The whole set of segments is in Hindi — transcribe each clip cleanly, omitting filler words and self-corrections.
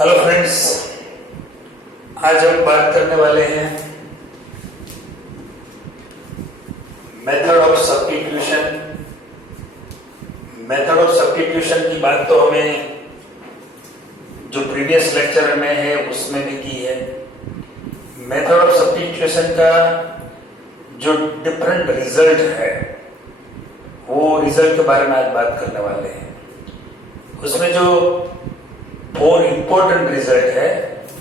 हेलो फ्रेंड्स, आज हम बात करने वाले हैं method of substitution. Method of substitution की बात तो हमें जो प्रीवियस लेक्चर में है उसमें भी की है। मेथड ऑफ सब्स्टिट्यूशन का जो डिफरेंट रिजल्ट है वो रिजल्ट के बारे में आज बात करने वाले हैं। उसमें जो 4 इंपॉर्टेंट रिजल्ट है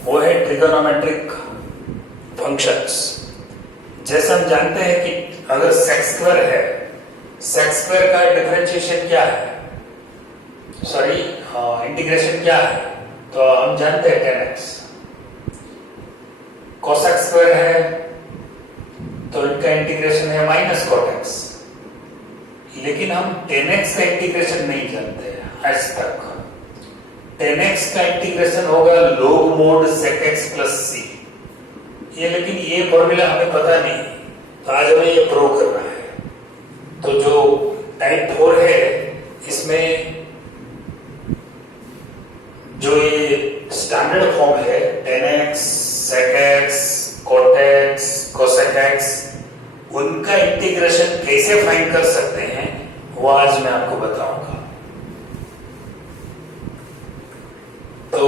वो है ट्रिगोनोमेट्रिक फंक्शंस। जैसे हम जानते हैं कि अगर सेक्स स्क्वायर है, सेक्स स्क्वायर का डिफरेंशिएशन क्या है, इंटीग्रेशन क्या है, तो हम जानते हैं 10x। कोसेक स्क्वायर है तो इनका इंटीग्रेशन है -cotx, लेकिन हम 10x का इंटीग्रेशन नहीं जानते आज तक। 10x का इंटीग्रेशन होगा log mod sec x plus c। लेकिन ये फॉर्मूला हमें पता नहीं, तो आज हमें ये प्रूव करना है। तो जो टाइप 4 है इसमें जो ये स्टैंडर्ड फॉर्म है 10x, sec x, cot x, cosec x, उनका इंटीग्रेशन कैसे फाइंड कर सकते हैं वो आज मैं आपको बताऊंगा। तो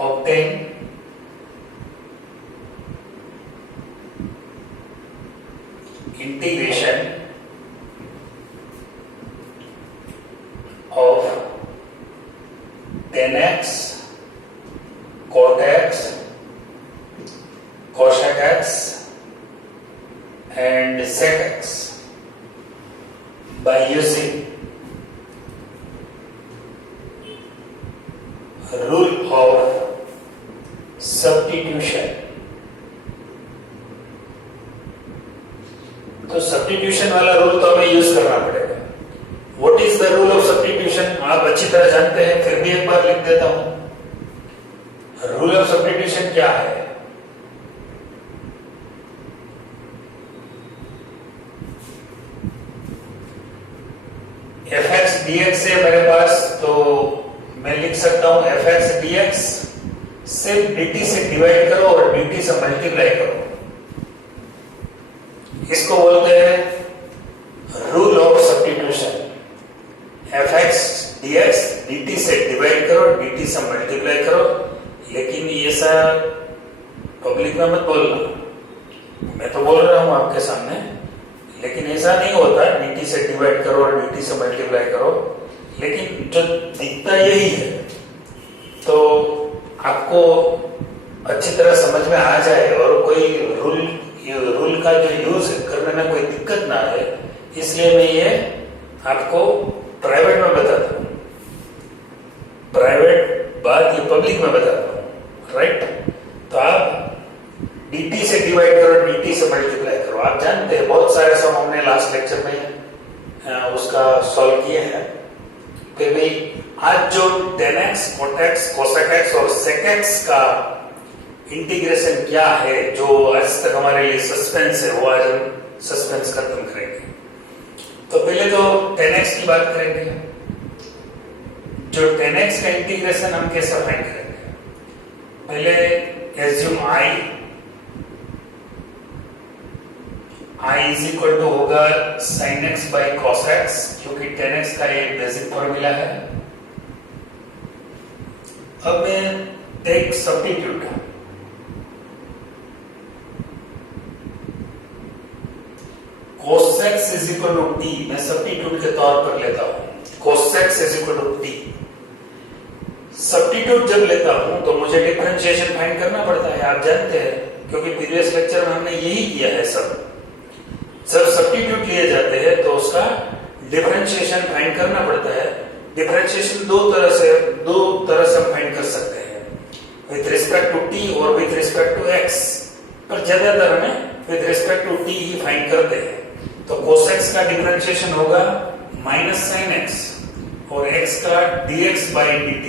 obtain integration of 10x, cot x, cosec x and sec x by using rule of substitution। तो सब्स्टिट्यूशन वाला रूल तो हमें यूज करना पड़ेगा। What is the rule of substitution आप अच्छी तरह जानते हैं, फिर भी एक बार लिख देता हूं। रूल ऑफ सब्स्टिट्यूशन क्या है? fx dx है मेरे पास, तो मैं लिख सकता हूं fx dx सिर्फ dt से डिवाइड करो और dt से मल्टीप्लाई करो। इसको बोलते हैं rule of substitution. fx dx dt से डिवाइड करो, dt से मल्टीप्लाई करो। लेकिन ये सा पब्लिक में मत बोलना, मैं तो बोल रहा हूं आपके सामने, लेकिन ऐसा नहीं होता dt से डिवाइड करो और dt से मल्टीप्लाई करो। लेकिन जो दिखता यही है, तो आपको अच्छी तरह समझ में आ जाए और कोई रूल का जो यूज करने में कोई दिक्कत ना आए, इसलिए मैं ये आपको प्राइवेट में बताता हूँ। प्राइवेट बात ये पब्लिक में बताता हूँ, राइट? तो आप dt से डिवाइड करो, dt से मल्टीप्लाई करो। आप जानते हैं बहुत सारे सम हमने लास्ट लेक्चर में उसका सॉल्व किए हैं। फिर भी आज जो 10x, cot x, cosec x और sec x का इंटीग्रेशन क्या है, जो आज तक हमारे लिए सस्पेंस है, वो आज हम सस्पेंस खत्म करेंगे। तो पहले तो 10x की बात करेंगे। जो 10x का इंटीग्रेशन हम कैसे फाइंड करेंगे? पहले assume i is equal to होगा sin x by cos x, क्योंकि 10x का ये बेसिक फॉर्मूला है। अब मैं take substitute, cos x is equal to t मैं सब्स्टिट्यूट के तौर पर लेता हूं। cos x is equal to t substitute जब लेता हूं तो मुझे डिफरेंशिएशन फाइंड करना पड़ता है, आप जानते हैं, क्योंकि प्रीवियस लेक्चर में हमने यही किया है। सब सब्स्टिट्यूट लिए जाते हैं तो उसका डिफरेंशिएशन फाइंड करना पड़ता है। डिफरेंशिएशन दो तरह से हम फाइंड कर सकते हैं, विथ रिस्पेक्ट टू t और विथ रिस्पेक्ट टू x, पर ज्यादातर हमें विथ रिस्पेक्ट टू t ही फाइंड करते हैं। तो cos x का डिफरेंशिएशन होगा -sin x और x का dx बाई dt,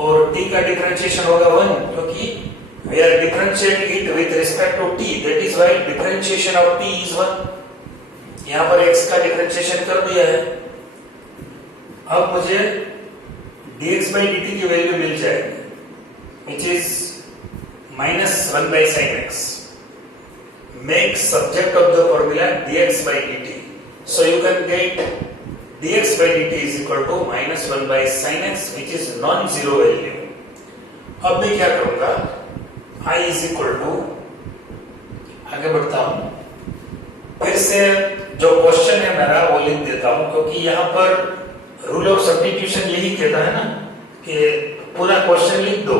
और t का डिफरेंशिएशन होगा 1, क्योंकि we are differentiating it with respect to t, that is why differentiation of t is 1. यहां पर x का डिफरेंशिएशन कर दिया है. अब मुझे dx by dt की वैल्यू मिल जाएगी, which is -1 by sin x. Make subject of the formula dx by dt. So you can get dx by dt is equal to -1 by sin x, which is non-zero value. अब मैं क्या करूंगा, I is equal to, आगे बढ़ता हूं, फिर से जो क्वेश्चन है मेरा वो लिख देता हूं, क्योंकि यहाँ पर रूल ऑफ सब्स्टिट्यूशन यही कहता है ना कि पूरा क्वेश्चन लिख दो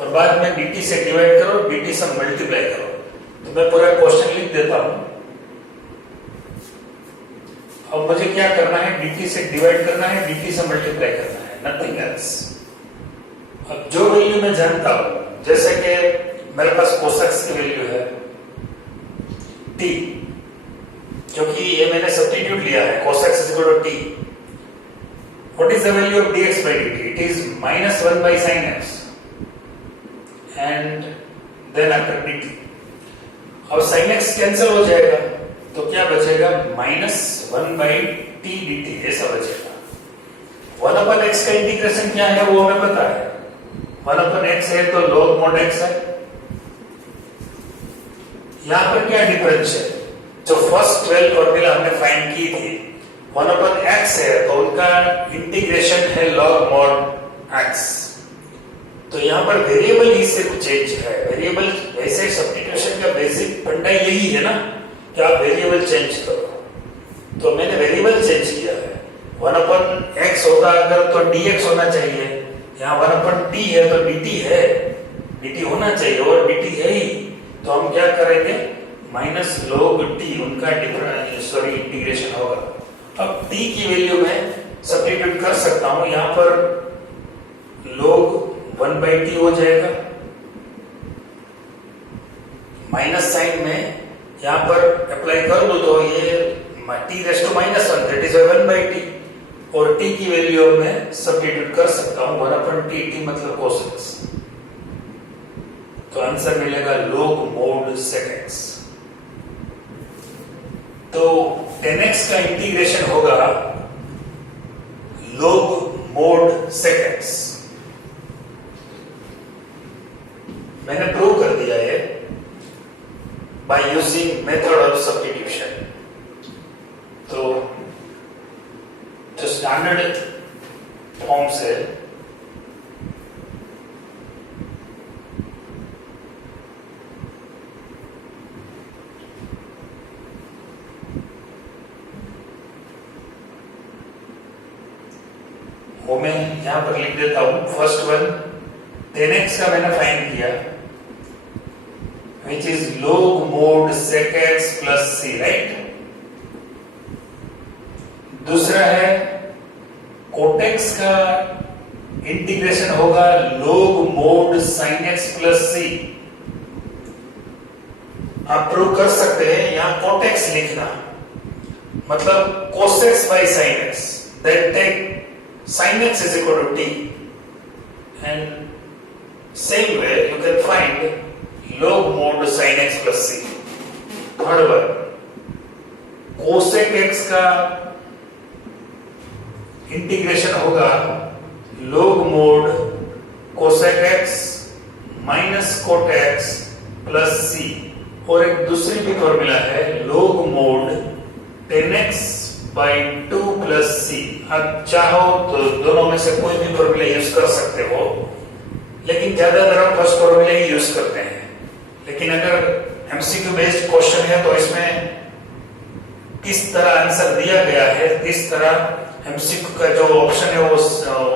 और बाद में dt से डिवाइड करो, dt से मल्टीप्लाई करो. तो मैं पूरा क्वेश्चन लिख देता हूं. अब मुझे क्या करना है, dt से डिवाइड करना है, dt से मल्टीप्लाई करना है, नथिंग एल्स. अब जो वैल्यू मैं जानता हूं, जैसे कि मेरे पास कोसेक्स की वैल्यू है t, क्योंकि ये मैंने सब्स्टिट्यूट लिया है, cosx is equal to t. What is the value of dx by dt? It is -1 by sin x and then after dt. अब sin x कैंसिल हो जाएगा तो क्या बचेगा, -1 by t dt ऐसा बचेगा. 1/x का इंटीग्रेशन क्या है वो हमें पता है, 1/x है तो log mod x है. यहां पर क्या डिफरेंस है, जो फर्स्ट 12 फॉर्मूला हमने फाइंड की थी 1/x है तो उनका इंटीग्रेशन है log mod x. तो यहाँ पर वेरिएबल ही सिर्फ चेंज है. वेरिएबल वैसे सब्स्टिट्यूशन का बेसिक फंडा यही है ना कि आप वेरिएबल चेंज करो. तो मैंने वेरिएबल चेंज किया है. 1/x होता अगर तो dx होना चाहिए, यहाँ 1/t है तो dt है, dt होना चाहिए और dt है ही. तो हम क्या करेंगे, -log t उनका इंटीग्रेशन होगा. अब t की वैल्यू में सब्स्टिट्यूट कर सकता हूं, यहां पर log 1/t हो जाएगा, माइनस साइन में यहां पर अप्लाई कर दो तो ये t raise to -1 that is 1/t. और t की वैल्यू में सब्स्टिट्यूट कर सकता हूं 1/t, t मतलब cosx. तो आंसर मिलेगा log mod sec x. तो 10x का इंटीग्रेशन होगा log mod sec x. मैंने प्रूव कर दिया है by using method of substitution. तो जो स्टैंडर्ड फॉर्म से वो मैं यहां पर लिख देता हूं. फर्स्ट वन 10x का मैंने फाइंड किया, which is log mod sec x plus c, right. दूसरा है कोटेक्स का इंटीग्रेशन होगा log mod sin x plus c. आप प्रूव कर सकते हैं, यहां कोटेक्स लिखना मतलब cosx by sin x, then take sin x is equal to t, and same way you can find log mod sin x plus c. Third one cosec x का इंटीग्रेशन होगा log mod cosec x minus cot x plus c. और एक दूसरी भी फॉर्मूला है log mod 10x by 2 plus c. अब चाहो तो दोनों में से कोई भी फॉर्मूला यूज कर सकते हो, लेकिन ज्यादातर हम फर्स्ट फॉर्मूला ही यूज करते हैं. लेकिन अगर एमसीक्यू बेस्ड क्वेश्चन है तो इसमें किस तरह आंसर दिया गया है, किस तरह एमसीक्यू का जो ऑप्शन है वो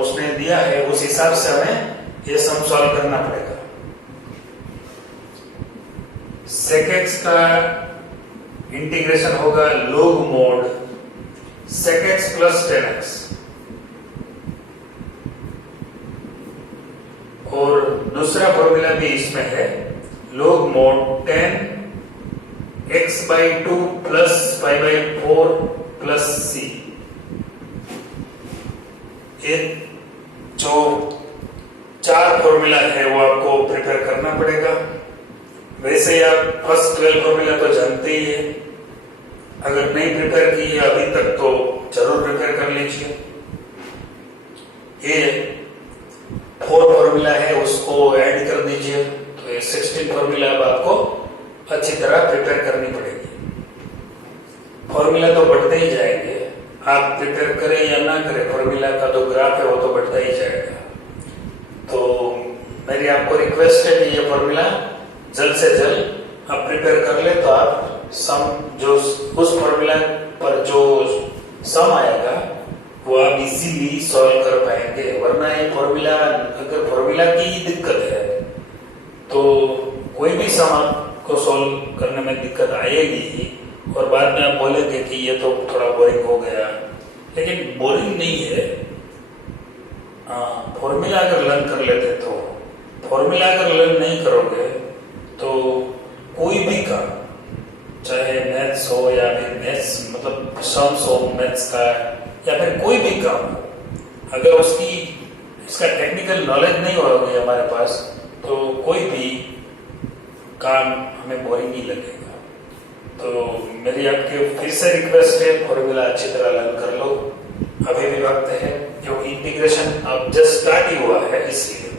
उसने दिया है, उस हिसाब से हमें ये सम सॉल्व करना पड़ेगा. sec x का इंटीग्रेशन होगा log mod sec x plus 10x, और दूसरा फॉर्मूला भी इसमें है log mod 10 x by 2 plus 5 by 4 plus c. एक जो 4 फॉर्मूला है वो आपको प्रिपेयर करना पड़ेगा। वैसे आप फर्स्ट 12 फॉर्मूला तो जानते ही है, अगर नहीं प्रिपेयर किए अभी तक तो जरूर प्रिपेयर कर लीजिए। ये 4 फॉर्मूला है उसको ऐड कर दीजिए, तो ये 16 फॉर्मूला अब आपको अच्छी तरह प्रिपेयर करनी पड़ेगी। फॉर्मूला तो बढ़ते ही जाएंगे, आप प्रिपेयर करें या ना करें, फॉर्मूला का जो ग्राफ है वो तो बढ़ता ही जाएगा। तो मेरी आपको रिक्वेस्ट है कि ये फॉर्मूला जल्द से जल्द आप प्रिपेयर कर ले, तो आप सम जो उस फॉर्मूला पर जो सम आएगा वो आप इजीली सॉल्व कर पाएंगे। वरना ये फॉर्मूला, अगर फॉर्मूला की दिक्कत है तो कोई भी सम आपको सॉल्व करने में दिक्कत आएगी ही, और बाद में आप बोलेंगे कि ये तो थोड़ा बोरिंग हो गया। लेकिन बोरिंग नहीं है, फॉर्मूला अगर लर्न कर लेते तो। फॉर्मूला अगर लर्न नहीं करोगे तो कोई भी काम, चाहे मैथ्स हो या फिर मैथ्स मतलब सम्स हो मैथ्स का, या फिर कोई भी काम, अगर इसका टेक्निकल नॉलेज नहीं होगी हमारे पास तो कोई भी काम हमें बोरिंग ही लगेगा। तो मेरी आपके फिर से रिक्वेस्ट है, फॉर्मूला अच्छी तरह लर्न कर लो, अभी भी वक्त है, क्योंकि इंटीग्रेशन अब जस्ट स्टार्ट ही हुआ है इसलिए।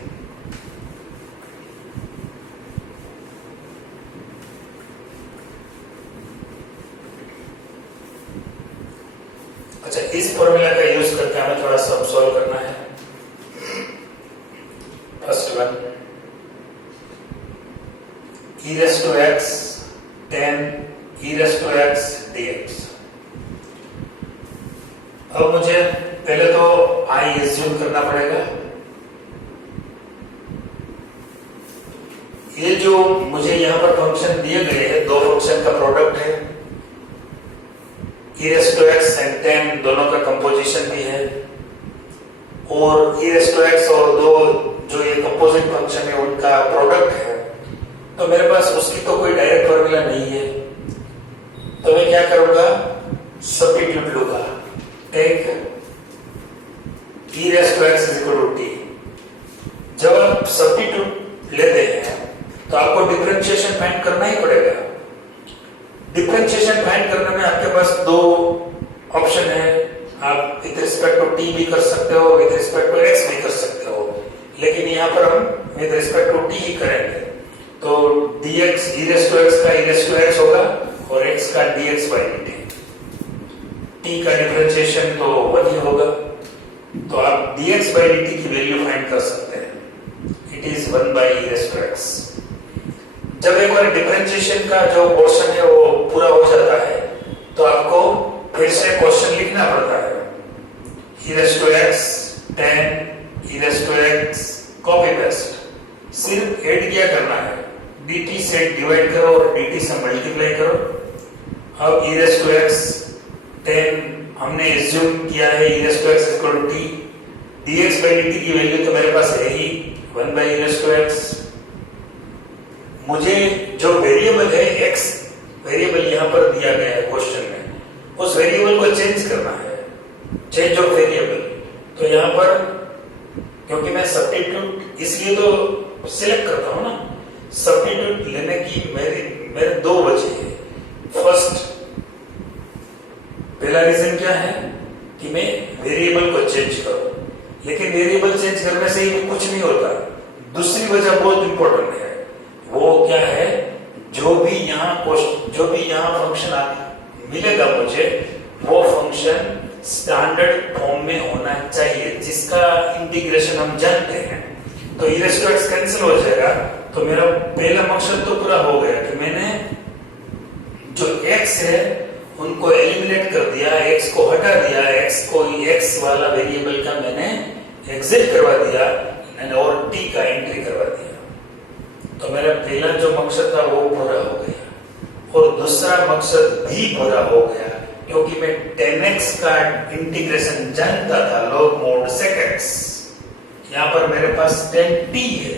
अच्छा, इस फॉर्मूला का यूज करके हमें थोड़ा सम सॉल्व करना है। First one, e raised to x tan e raised to x dx। अब मुझे पहले तो i एज्यूम करना पड़ेगा। ये जो मुझे यहाँ पर फंक्शन दिए गए हैं, दो फंक्शन का प्रोडक्ट है, e raised to x and tan दोनों का कंपोजिशन भी है, और e raised to x और दो जो ये कंपोजिट फंक्शन है उनका प्रोडक्ट है। तो मेरे पास उसकी तो कोई डायरेक्ट फॉर्मूला नहीं है, तो मैं क्या करूंगा, सब्स्टिट्यूट लूंगा। Take e raised to x is equal to t। जब आप सब्स्टिट्यूट लेते हैं तो आपको डिफरेंशिएशन फाइंड करना ही पड़ेगा। डिफरेंशिएशन फाइंड करने में आपके पास दो ऑप्शन है, आप विद रिस्पेक्ट टू t भी कर सकते हो, विद रिस्पेक्ट टू x भी कर सकते हो, लेकिन यहाँ पर हम विद रिस्पेक्ट टू t ही करेंगे। तो dx e raised to x का e raised to x होगा और x का dx by dt। t का डिफरेंशिएशन तो 1 ही होगा, तो आप dx by dt की वैल्यू फाइंड कर सकते हैं। It is 1 by e raised to x। जब एक बार डिफरेंशिएशन का जो पोर्शन है वो पूरा हो जाता है तो आपको फिर से क्वेश्चन लिखना पड़ता है। e raised to x tan e raised to x copy paste, सिर्फ ऐड क्या करना है, dt से डिवाइड करो और dt से मल्टीप्लाई करो। अब e raised to x tan हमने एज्यूम किया है e raised to x equal to t, dx by dt की वैल्यू तो मेरे पास है ही 1 by e raised to x। मुझे जो वेरिएबल है x वेरिएबल यहाँ पर दिया गया है क्वेश्चन में, उस वेरिएबल को चेंज करना है, चेंज ऑफ वेरिएबल। तो यहाँ पर क्योंकि मैं सब्स्टिट्यूट इसलिए तो सिलेक्ट करता हूं ना, सब्स्टिट्यूट लेने की मेरे दो वजह है। फर्स्ट, पहला रीजन क्या है कि मैं वेरिएबल को चेंज करूं, लेकिन वेरिएबल चेंज करने से ही कुछ नहीं होता। दूसरी वजह बहुत इंपॉर्टेंट है, वो क्या है, जो भी यहाँ फंक्शन मिलेगा मुझे, वो फंक्शन स्टैंडर्ड फॉर्म में होना चाहिए, जिसका इंटीग्रेशन हम जानते हैं। तो e raised to x cancel हो जाएगा, तो मेरा पहला मकसद तो पूरा हो गया कि मैंने जो x है उनको एलिमिनेट कर दिया, x को हटा दिया, x को x वाला वेरिएबल का मैंने एग्जिट करवा दिया और t का एंट्री करवा दिया। तो मेरा पहला जो मकसद था वो पूरा हो गया, और दूसरा मकसद भी पूरा हो गया, क्योंकि मैं 10x का इंटीग्रेशन जानता था log mod sec x। यहाँ पर मेरे पास 10t है,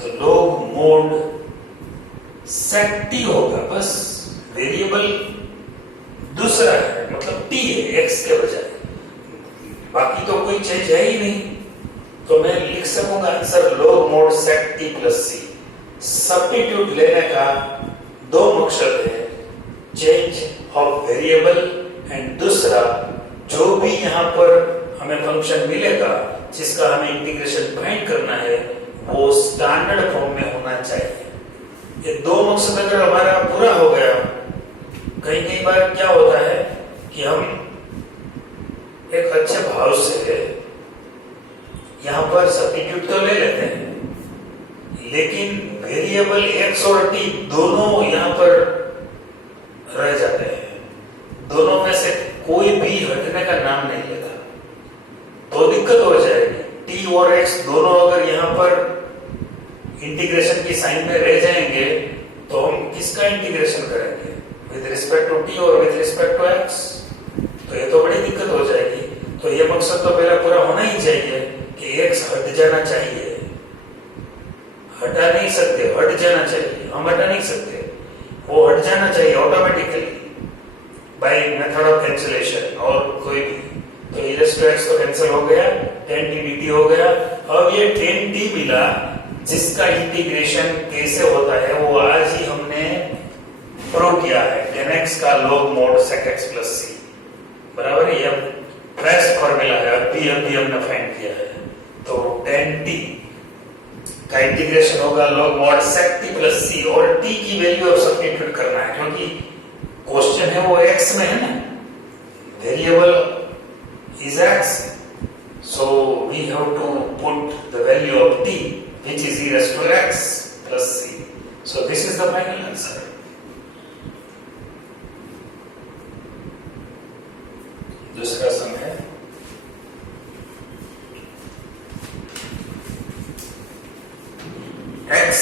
तो log mod sec t होगा, बस वेरिएबल दूसरा है, मतलब t है x के बजाय, बाकी तो कोई चेंज है ही नहीं। तो मैं लिख सकूंगा answer log mod sec t plus c। Substitute लेने का दो मकसद है, चेंज ऑफ वेरिएबल एंड दूसरा जो भी यहाँ पर हमें फंक्शन मिलेगा जिसका हमें इंटीग्रेशन फाइंड करना है वो स्टैंडर्ड फॉर्म में होना चाहिए। ये दो मकसद अगर हमारा पूरा हो गया, कई बार क्या होता है कि हम एक अच्छे भाव से यहाँ पर सब्स्टिट्यूट तो ले लेते हैं, लेकिन वेरिएबल x और t दोनों यहाँ पर रह जाते हैं, दोनों में से कोई भी हटने का नाम नहीं लेता, तो दिक्कत हो जाएगी। t और x दोनों अगर यहाँ पर इंटीग्रेशन की साइन में रह जाएंगे तो हम किसका इंटीग्रेशन करेंगे, विद रिस्पेक्ट टू t और विद रिस्पेक्ट टू x, तो ये तो बड़ी दिक्कत हो जाएगी। तो ये मकसद तो पहला पूरा होना ही चाहिए कि x हट जाना चाहिए, हटा नहीं सकते, हट जाना चाहिए, हम हटा नहीं सकते, वो हट जाना चाहिए automatically by method of cancellation और कोई भी। तो x तो कैंसिल हो गया, 10t dt हो गया। अब ये 10t मिला जिसका इंटीग्रेशन कैसे होता है वो आज ही हमने प्रूव किया है, 10x का log mod sec x plus c बराबर है। ये बेस्ट फॉर्मूला है, अभी हमने फाइंड किया है। तो 10t का इंटीग्रेशन होगा log mod sec t plus c और t की वैल्यू अब सब्स्टिट्यूट करना है क्योंकि क्वेश्चन है वो x में है ना, variable is x, so we have to put the value of t which is e raised to x plus c. So this is the final answer. दूसरा सम है x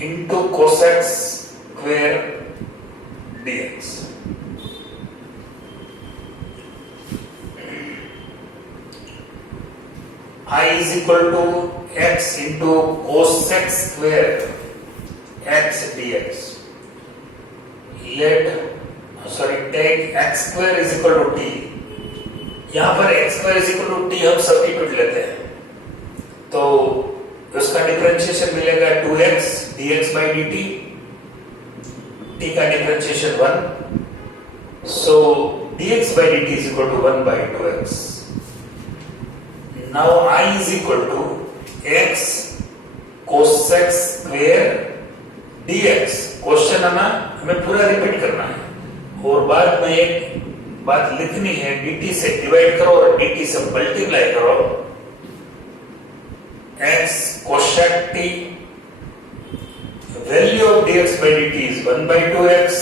into cosec square dx। I is equal to x into cosec square x dx। take x square is equal to t। यहाँ पर x square is equal to t हम सब्स्टिट्यूट लेते हैं तो उसका डिफरेंशिएशन मिलेगा 2x dx by dt, t का differentiation 1, so dx by dt is equal to 1 by 2x। Now I is equal to x cosec square dx। Question हमें पूरा रिपीट करना है और बाद में एक बात लिखनी है, dt से डिवाइड करो और dt से मल्टीप्लाई करो। x cosec t, value of dx by dt is 1 by 2x।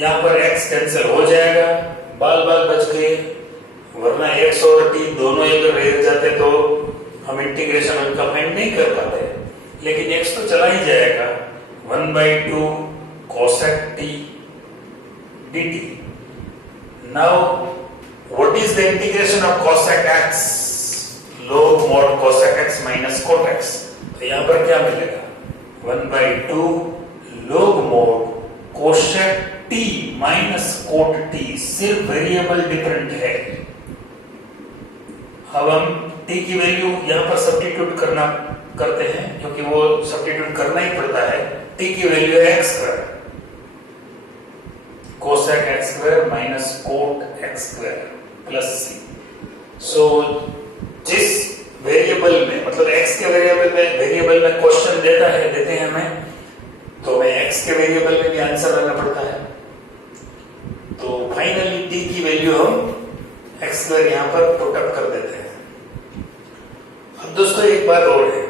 यहां पर x कैंसिल हो जाएगा, बाल बच गए, वरना x और t दोनों अगर रह जाते तो हम इंटीग्रेशन उनका फाइंड नहीं कर पाते, लेकिन x तो चला ही जाएगा, 1 by 2 cosec t dt। Now what is the integration of cosec x? log mod cosec x minus cot x। तो यहां पर क्या मिलेगा, 1 by 2 log mod cosec t minus cot t, सिर्फ वेरिएबल डिफरेंट है। अब हम t की वैल्यू यहां पर सब्स्टिट्यूट करते हैं क्योंकि वो सब्स्टिट्यूट करना ही पड़ता है। t की वैल्यू है x square, cosec x square minus cot x square plus c। सो जिस वेरिएबल में, मतलब x के वेरिएबल में क्वेश्चन देते हैं हमें, तो हमें x के वेरिएबल में भी आंसर लाना पड़ता है। तो फाइनली t की वैल्यू हम x स्क्वायर यहां पर पुट अप कर देते हैं। अब दोस्तों एक बात और है,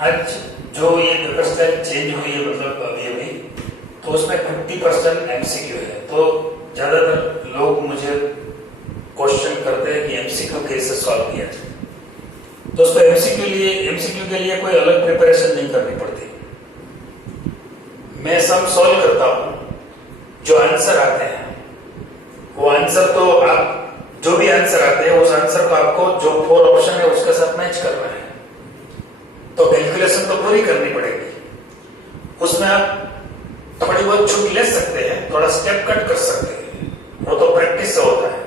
आज जो ये पेपर स्टाइल चेंज हुई है, मतलब अभी तो उसमें 50% एमसीक्यू है। तो ज्यादातर लोग मुझे क्वेश्चन करते हैं कि एमसीक्यू कैसे सॉल्व किया जाए। दोस्तों एमसीक्यू के लिए कोई अलग प्रिपरेशन नहीं करनी पड़ती, मैं सम सॉल्व करता हूं, जो आंसर आते हैं वो आंसर तो आप जो भी आंसर आते हैं उस आंसर को आपको जो 4 ऑप्शन है उसके साथ मैच करना है। तो कैलकुलेशन तो पूरी करनी पड़ेगी, उसमें आप थोड़ी बहुत छूट ले सकते हैं, थोड़ा स्टेप कट कर सकते हैं, वो तो प्रैक्टिस से होता है।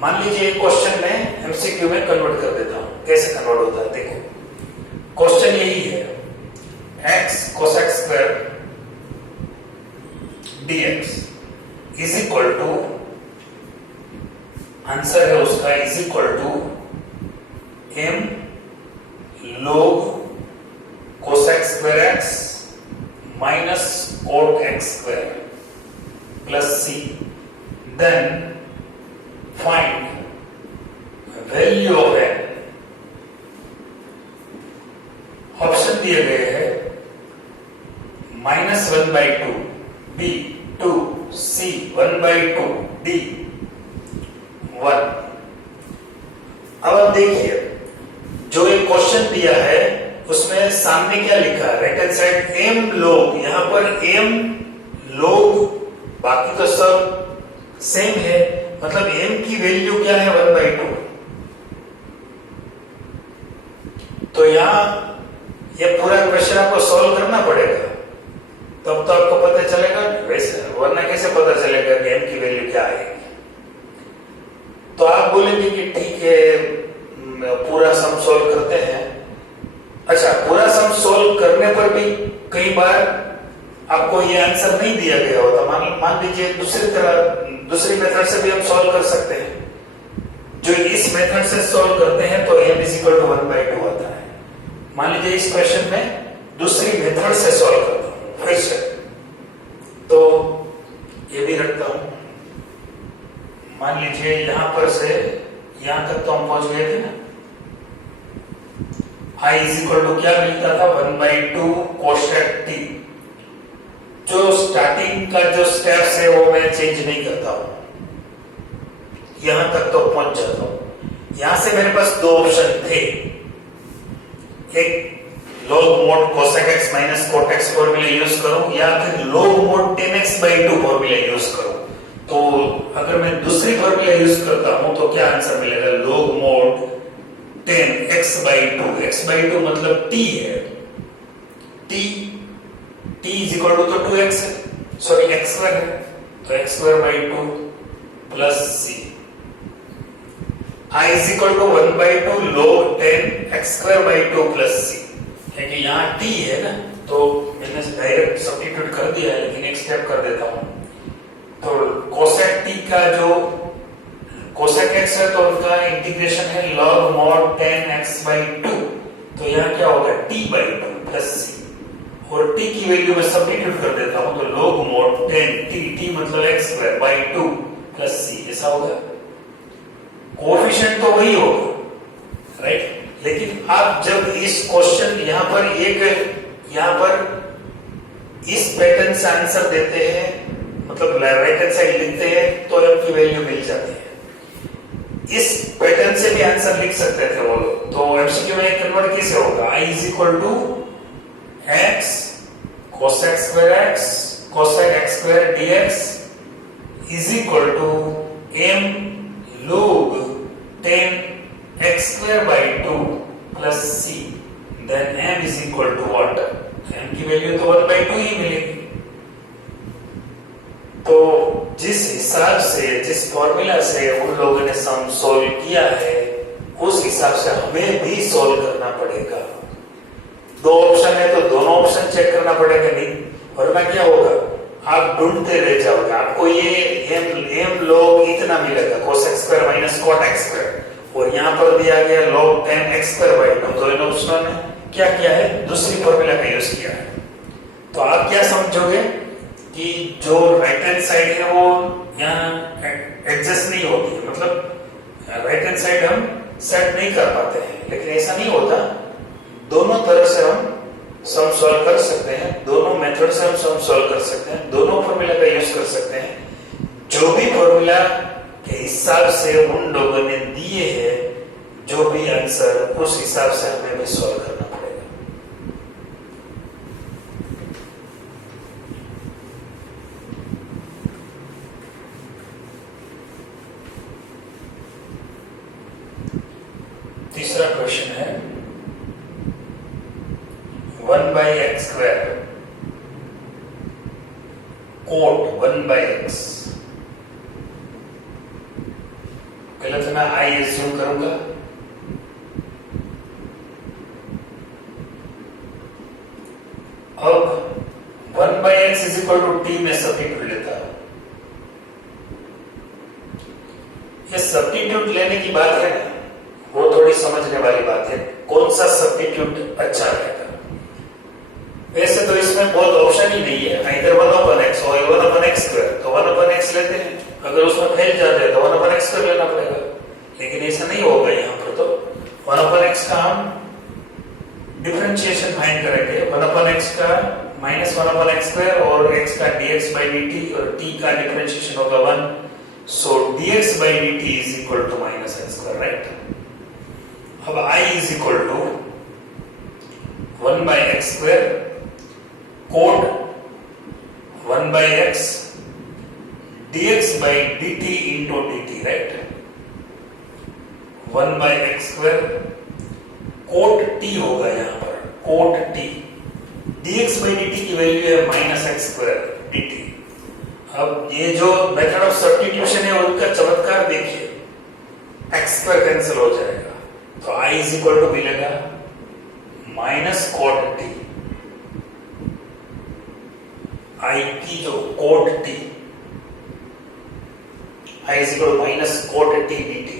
मान लीजिए क्वेश्चन में एमसीक्यू में कन्वर्ट कर देता हूं, कैसे कन्वर्ट होता है देखो। क्वेश्चन यही है, x cosec square dx is equal to, answer है उसका is equal to m log cosec square x minus cot x square plus c। Then find value of n। ऑप्शन दिए गए हैं -1/2, b 2, c 1/2, d 1। अब आप देखिए, जो एक क्वेश्चन दिया है उसमें सामने क्या लिखा है, right hand side m log, यहां पर m log, बाकी तो सब सेम है, मतलब m की वैल्यू क्या है 1/2। तो यहां ये पूरा क्वेश्चन आपको सॉल्व करना पड़ेगा, तब तो आपको पता चलेगा, वैसे वरना कैसे पता चलेगा कि m की वैल्यू क्या आएगी। तो आप बोलेंगे कि ठीक है पूरा सम सॉल्व करते हैं। अच्छा, पूरा सम सॉल्व करने पर भी कई बार आपको ये आंसर नहीं दिया गया होता, मान लीजिए दूसरी मेथड से भी हम सॉल्व कर सकते हैं। जो इस मेथड से सॉल्व करते हैं तो m = 1/2 आता है। मान लीजिए इस क्वेश्चन में दूसरी मेथड से सॉल्व करता हूं फिर से, तो ये भी रखता हूं। मान लीजिए यहां पर से यहां तक तो हम पहुंच गए थे ना, I = क्या मिलता था 1/2 कोसेक t। जो स्टार्टिंग का जो स्टेप्स है वो मैं चेंज नहीं करता हूं, यहां तक तो पहुंच जाता हूं। यहां से मेरे पास दो ऑप्शन थे, एक log mod cosec x minus cot x formula use करूं या फिर log mod 10x/2 formula use करूं। तो अगर मैं दूसरी फॉर्मूला यूज करता हूं तो क्या आंसर मिलेगा, log mod 10x/2, x/2 मतलब t है, t = तो 2x है, सॉरी x² है, तो x²/2 plus c। I = 1/2 log 10x²/2 plus c है कि यहाँ t है ना, तो मैंने डायरेक्ट सब्स्टिट्यूट कर दिया है, लेकिन एक स्टेप कर देता हूं। तो कोसेक t का जो कोसेक x है तो उनका इंटीग्रेशन है log mod 10x/2, तो यहाँ क्या होगा t/2 प्लस c, और t की वैल्यू में सब्स्टिट्यूट कर देता हूं, तो log mod 10t मतलब x²/2 प्लस c, ऐसा होगा। कोएफिशिएंट तो वही होगा, राइट। लेकिन आप जब इस क्वेश्चन यहां पर इस पैटर्न से आंसर देते हैं, मतलब राइट हैंड साइड लिखते हैं, तो m की वैल्यू मिल जाती है। इस पैटर्न से भी आंसर लिख सकते थे वो लोग, तो एमसीक्यू में कन्वर्ट कैसे होगा, I = x cosec square x cosec x² dx = m log 10x²/2 plus c। Then m = what, m की वैल्यू तो 1/2 ही मिलेगी। तो जिस हिसाब से, जिस फॉर्मूला से उन लोगों ने सम सॉल्व किया है, उस हिसाब से हमें भी सॉल्व करना पड़ेगा। दो ऑप्शन है तो दोनों ऑप्शन चेक करना पड़ेगा, नहीं वरना क्या होगा, आप ढूंढते रह जाओगे। आपको ये m log इतना मिलेगा cosec² माइनस cot x², और यहाँ पर दिया गया log 10x²/2, तो इन ऑप्शनों ने क्या किया है, दूसरी फॉर्मूला का यूज किया है। तो आप क्या समझोगे कि जो राइट हैंड साइड है वो यहाँ एडजस्ट नहीं होती है, मतलब राइट हैंड साइड हम सेट नहीं कर पाते हैं, लेकिन ऐसा नहीं होता। दोनों तरह से हम सम सॉल्व कर सकते हैं, दोनों मेथड से हम सम सॉल्व कर सकते हैं, दोनों फॉर्मूला का यूज कर सकते हैं। जो भी फॉर्मूला के हिसाब से उन लोगों ने दिए हैं, जो भी आंसर, उस हिसाब से हमें भी सॉल्व करना पड़ेगा। तीसरा क्वेश्चन है 1/x² cot 1/x पहले तो मैं आई एज्यूम करूंगा, अब 1/x is equal to T में सब्स्टिट्यूट लेता हूं। ये सब्स्टिट्यूट लेने की बात है ना, वो थोड़ी समझने वाली बात है, कौन सा सब्स्टिट्यूट अच्छा रहेगा। वैसे तो इसमें बहुत ऑप्शन ही नहीं है, इधर 1/x और 1/x², तो 1/x लेते हैं, अगर उसमें फैल जाते हैं तो 1/x² लेना पड़ेगा, लेकिन ऐसा नहीं होगा। यहाँ पर तो 1/x का हम डिफरेंशिएशन फाइंड करेंगे, 1/x का -1/x² और x का dx/dt और t का डिफरेंशिएशन होगा 1, so dx/dt is equal to -x², right. अब I is equal to 1/x² cot 1/x dx/dt into dt, right. 1/x² cot t होगा यहाँ पर, कोट t, dx/dt की वैल्यू है -x² dt। अब ये जो मेथड ऑफ सब्स्टिट्यूशन है उनका चमत्कार देखिए, x² कैंसिल हो जाएगा, तो I इज इक्वल टू मिलेगा -cot t, I की जो cot t, I is equal -cot t dt।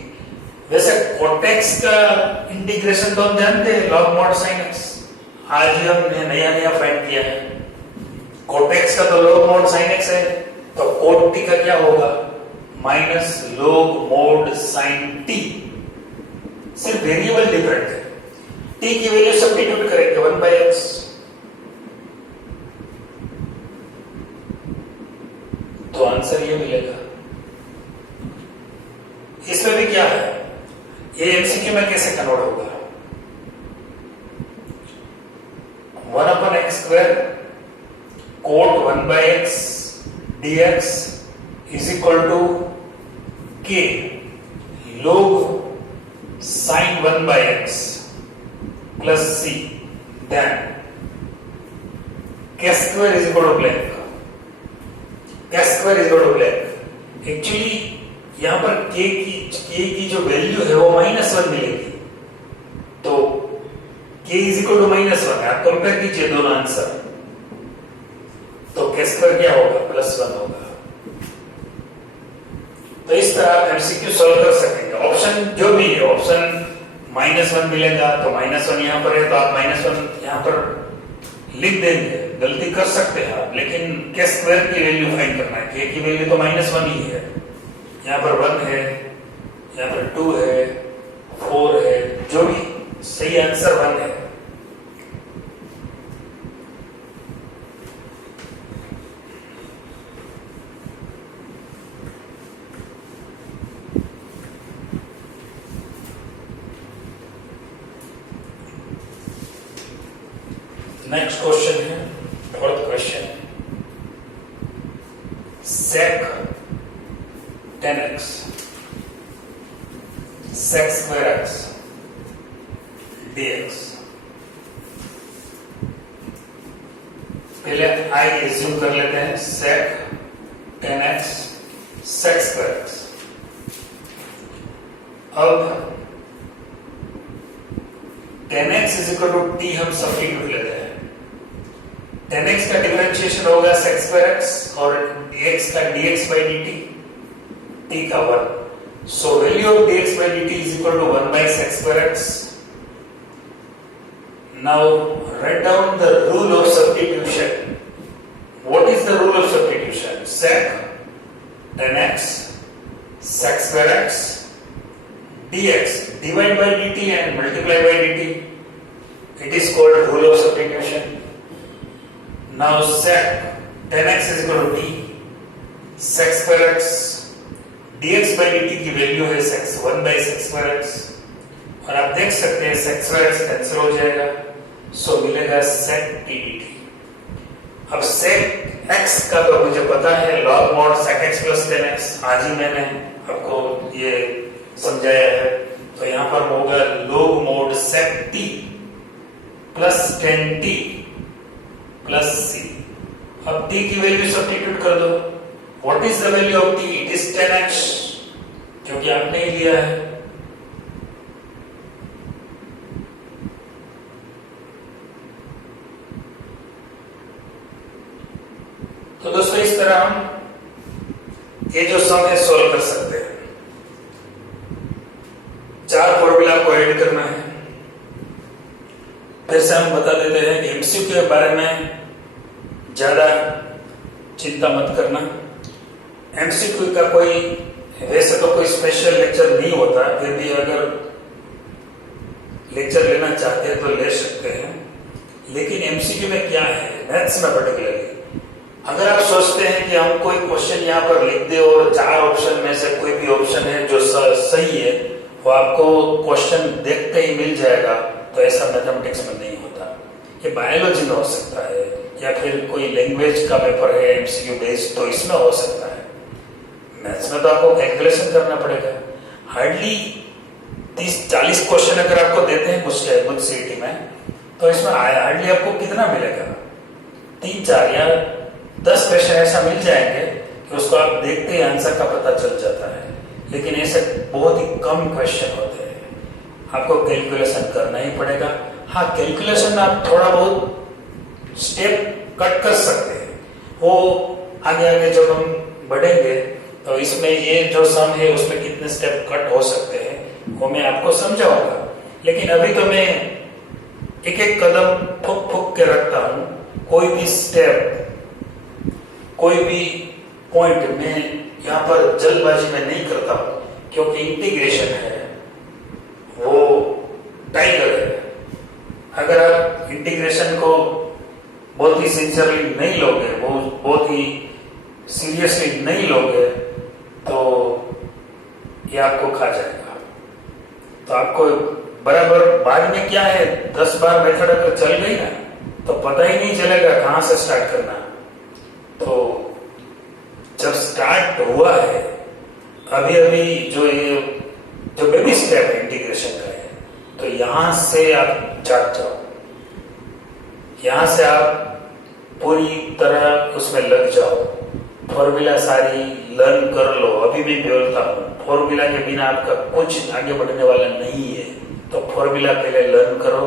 वैसे cot x का इंटीग्रेशन तो हम जानते हैं, log mod sin x, आज ही हमने नया फाइंड किया है। cot x का तो log mod sin x है, तो cot t का क्या होगा, -log mod sin t। सिर्फ वेरिएबल डिफरेंट है, t की वैल्यू सब्स्टिट्यूट करेंगे 1/x, तो आंसर ये मिलेगा। इसमें भी क्या है, ये एमसीक्यू में कैसे कन्वर्ट होगा, 1/x² cot 1/x dx is equal to k log sin 1/x plus c, then k² is equal to blank, k² is equal to blank। Actually यहां पर k की जो वैल्यू है वो -1 मिलेगी, तो k is equal to -1, आप कंपेयर कीजिए दोनों आंसर, तो k² क्या होगा, +1 होगा। तो इस तरह आप एमसीक्यू सॉल्व कर सकेंगे। ऑप्शन जो भी है, ऑप्शन -1 मिलेगा तो -1 यहाँ पर है, तो आप -1 यहाँ पर लिख देंगे, गलती कर सकते हैं आप, लेकिन k² की वैल्यू फाइंड करना है, k की वैल्यू तो -1 ही है, यहाँ पर 1 है, यहाँ पर 2 है, 4 है, जो भी सही आंसर 1 है। नेक्स्ट क्वेश्चन है, fourth question, sec 10x sec² x dx। पहले I एज्यूम कर लेते हैं, sec 10x sec² x। अब 10x is equal to t हम सब्स्टिट्यूट लेते हैं, 10x का डिफरेंशिएशन होगा sec² x और x का dx/dt, t का 1, so value of dx/dt is equal to 1/sec² x। Now write down the rule of substitution. What is the rule of substitution? Sec 10x sec² x dx divide by dt and multiply by dt, it is called rule of substitution। Now sec 10x is equal to t, sec² x dx/dt की वैल्यू है 1/sec² x, और आप देख सकते हैं sec² x कैंसिल हो जाएगा, सो मिलेगा sec t dt। अब sec x का तो मुझे पता है, log mod sec x plus 10x, आज ही मैंने आपको ये समझाया है, तो यहाँ पर होगा log mod sec t plus 10t plus c। अब t की वैल्यू सब्स्टिट्यूट कर दो, what is the value of t, it is 10x, क्योंकि आपने ही लिया है। तो दोस्तों इस तरह हम ये जो सम है सॉल्व कर सकते हैं। 4 फॉर्मूला को ऐड करना है। फिर से हम बता देते हैं कि एमसीक्यू के बारे में ज्यादा चिंता मत करना। एमसीक्यू का कोई वैसे तो कोई स्पेशल लेक्चर नहीं होता, फिर भी अगर लेक्चर लेना चाहते हैं तो ले सकते हैं। लेकिन एमसीक्यू में क्या है, मैथ्स में पर्टिकुलरली, अगर आप सोचते हैं कि हम कोई क्वेश्चन यहाँ पर लिख दे और 4 ऑप्शन में से कोई भी ऑप्शन है जो सही है, वो आपको क्वेश्चन देखते ही मिल जाएगा, तो ऐसा मैथमेटिक्स में नहीं होता। ये बायोलॉजी में हो सकता है, या फिर कोई लैंग्वेज का पेपर है एमसीक्यू बेस्ड, तो इसमें हो सकता है। मैथ्स में तो आपको कैलकुलेशन करना पड़ेगा। हार्डली 30-40 क्वेश्चन अगर आपको देते हैं कुछ सीटी में, तो इसमें हार्डली आपको कितना मिलेगा, 3-4 या 10 क्वेश्चन ऐसा मिल जाएंगे कि उसको आप देखते ही आंसर का पता चल जाता है। लेकिन ऐसे बहुत ही कम क्वेश्चन होते हैं, आपको कैलकुलेशन करना ही पड़ेगा। हाँ, कैलकुलेशन आप थोड़ा बहुत स्टेप कट कर सकते हैं, वो आगे आगे जब हम बढ़ेंगे तो इसमें ये जो सम है उसमें कितने स्टेप कट हो सकते हैं वो मैं आपको समझाऊंगा। लेकिन अभी तो मैं एक एक कदम ठुक ठुक के रखता हूँ। कोई भी स्टेप, कोई भी पॉइंट में यहाँ पर जल्दबाजी में नहीं करता हूँ, क्योंकि इंटीग्रेशन है वो टाइगर है। अगर आप इंटीग्रेशन को बहुत ही सिंसियरली नहीं लोगे, वो बहुत ही सीरियसली नहीं लोगे, तो ये आपको खा जाएगा। तो आपको बराबर बाद में क्या है, 10 बार मेथड अगर चल गई ना तो पता ही नहीं चलेगा कहां से स्टार्ट करना। तो जब स्टार्ट हुआ है, अभी अभी जो बेबी स्टेप है इंटीग्रेशन का है, तो यहां से आप जाग जाओ, यहां से आप पूरी तरह उसमें लग जाओ, फॉर्मूला सारी लर्न कर लो। अभी भी बोलता हूँ, फॉर्मूला के बिना आपका कुछ आगे बढ़ने वाला नहीं है। तो फॉर्मूला पहले लर्न करो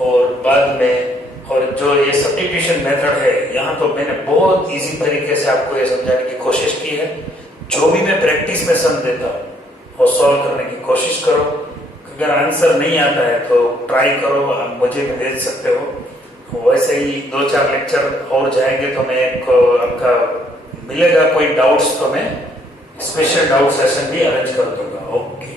और बाद में, और जो ये सब्स्टिट्यूशन मेथड है, यहाँ तो मैंने बहुत इजी तरीके से आपको ये समझाने की कोशिश की है। जो भी मैं प्रैक्टिस में सम देता हूँ वो सॉल्व करने की कोशिश करो। अगर आंसर नहीं आता है तो ट्राई करो, आप मुझे भी भेज सकते हो। वैसे ही 2-4 लेक्चर और जाएंगे तो मैं एक आपका मिलेगा कोई डाउट्स तो मैं स्पेशल डाउट सेशन भी अरेंज कर दूंगा। ओके।